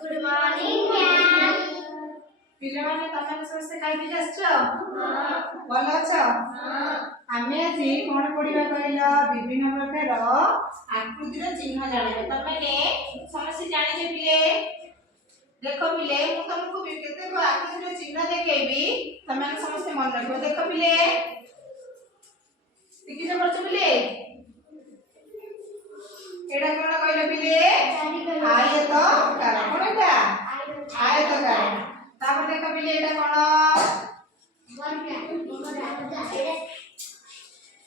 Good morning ma'am. पिले माने तमे समस्त खाइ पि जाछो हां भलो अछो हां आमे আজি कोन पढिबा कहिला विभिन्न प्रकार आकृतिर चिन्ह जानिबे तमे समस्त जानि जे पिले देखो पिले मु तुमको केते को आकृतिर चिन्ह देखेबी तमे समस्त मन रखो देखो पिले ठीक से पढछ पिले एडा कोन कहिला पिले आयताकार कोन एटा आयताकार तापर देखो पिले एटा कोन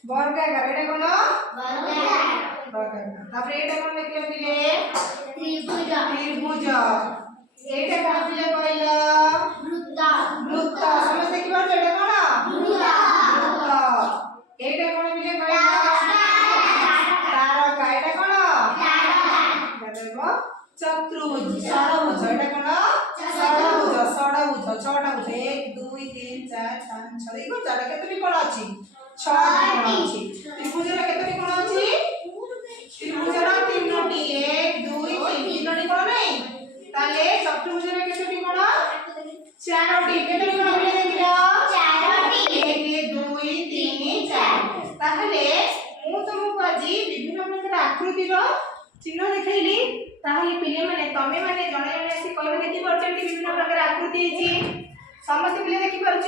वर्गाकार एटा कोन वर्गाकार तापर एटा कोन देखियो पिले त्रिभुज त्रिभुज एटा कोन पिले कहिला वृत्त वृत्त समझ देखि पाछो एटा कोन वृत्त एटा कोन पिले कहिला तारका एटा कोन चतुर्भुज षडभुज एटा कोन षडभुज षडभुज छटाभुज 1 2 3 4 5 6 देखो चार केतरी कोण अछि 6 कोण अछि त्रिभुजर केतरी कोण अछि त्रिभुजर तीनोटी 1 2 3 तीनोटी कोण नै ताले चतुर्भुजर केतरी कोण चारोटी केतरी कोण बोले देखिला चारोटी 1 2 3 4 ताहले मु तुमको আজি विभिन्न प्रकार आकृतिर चिन्ह देखाइली ताहले पिले माने तमे माने जणे जणे आसी कहबे देखि परछंती विभिन्न प्रकार आकृति हिची समस्त पिले देखि परछ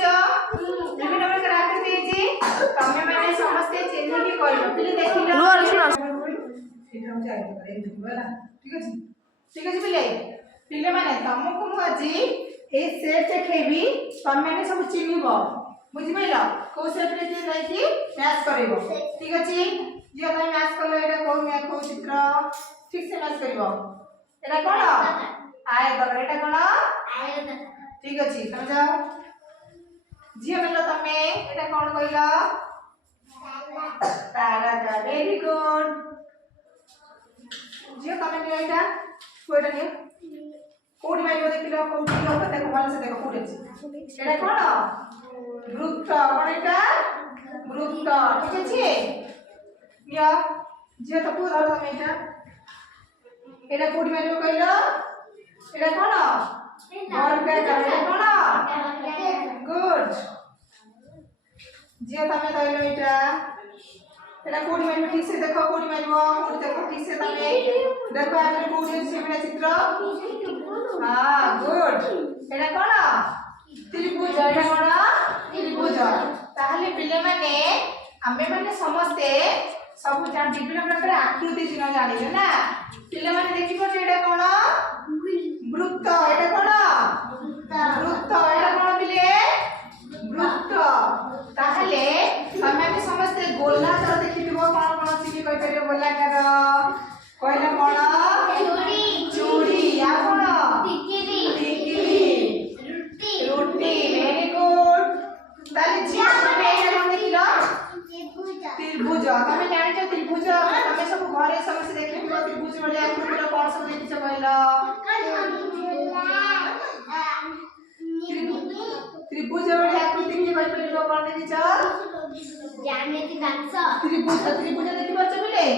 विभिन्न प्रकार आकृति हिची तमे माने समस्त चिन्ह की कहबो पिले देखिला रुआ सुना ठीक हम जाय करे देखबला ठीक अछि पिले पिले माने तमको मु আজি ए सेट देखेबी तमे माने सब चिन्हबो बुझि पाइलो को सेट रे जे जाई मैच करबो ठीक अछि जे तमे मैच करलो एटा को मैच को चित्र ठीक से मैच करबो एटा कोन आयताकार एटा कोन आयताकार ठीक अछि समझ जे बोलो तमे एटा कोन कहिला तारका वेरी गुड जे तमे ने एटा कोइटा ने कोडी माइलो देखिलो कोडी लोक देखो भलो से देखो कोडी अछि एटा कोन वृत्त कोन एटा वृत्त ठीक अछि या जे त पूरा तमे एटा एटा कोडी माइलो कहिलो एटा कोन वर्गाकार एटा कोन गुड जे तमे कहिलो एटा एटा कोडी माइलो ठीक से देखो कोडी माइलो कोडी देखो ठीक से तमे देखो आगे कोडी से मेरा चित्र हां गुड एटा कोन त्रिभुज एटा कोन त्रिभुज ताहले पिले माने आमे माने समस्ते सब जान विभिन्न प्रकार आकृति चिन्ह जानिले ना पिले माने देखि पछ एटा कोन वृत्त एटा कोन वृत्त एटा कोन पिले वृत्त ताहले तमे भी समस्ते गोलाकार देखिथिबो कोन कोन अछि कहि परियो गोलाकार कहला कोन चूड़ी चूड़ी या कोन टिकिली टिकिली रुटी रोटी वेरी गुड ताले जी तमे एटा कोन देखिलो त्रिभुज त्रिभुज तमे जानिछ त्रिभुज तमे सब घरे समस्त देखिथिबो त्रिभुज बले आकृतिर कोन सब देखिछ कहला त्रिभुज बले आकृति की कहि परियो कोन देखिछ ज्यामिति बाक्स त्रिभुज त्रिभुज देखि परछ बिले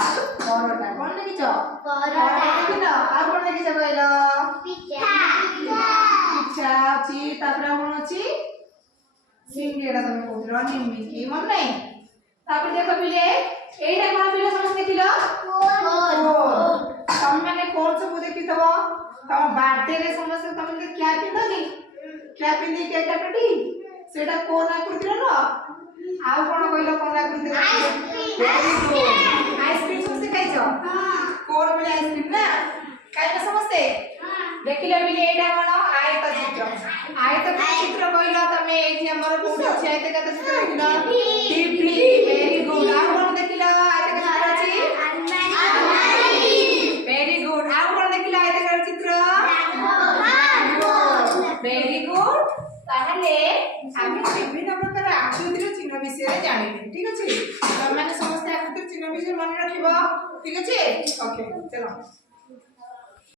परटा कोन देखिछ परटा देखिना आ कोन देखिछ कहला पिछा इच्छा छी तापर कोन अछि सिंगेडा तमे कहथिलो निमिकी मन नै तापर देखो बिले एटा कोन बिले समस्त देखिलो तमे माने कोन सब देखितबो तम बर्थडे रे समस्त तमे क्या पिंदनी क्या पिंदी के काटटी सेटा कोन आकृतिर न आ कोन कहलो कोन आकृतिर आइसक्रीम समस्त खाइछो कोन बिले आइसक्रीम ना खाइना समस्त देखिले बिले एटा कोन आयत चित्र कहलो तमे एठी हमर कोन अछि आयत का चित्र देखिलो टीवी वेरी गुड आ कोन देखिलो आयत का चित्र अछि अलमारी वेरी गुड आ कोन देखिलो आयत का चित्र वेरी गुड ताहले आमे विभिन्न प्रकार आकृतिर चिन्ह विषय जानिले ठीक अछि त माने समस्त आकृतिर चिन्ह विषय मन रखिबो ठीक अछि ओके चलो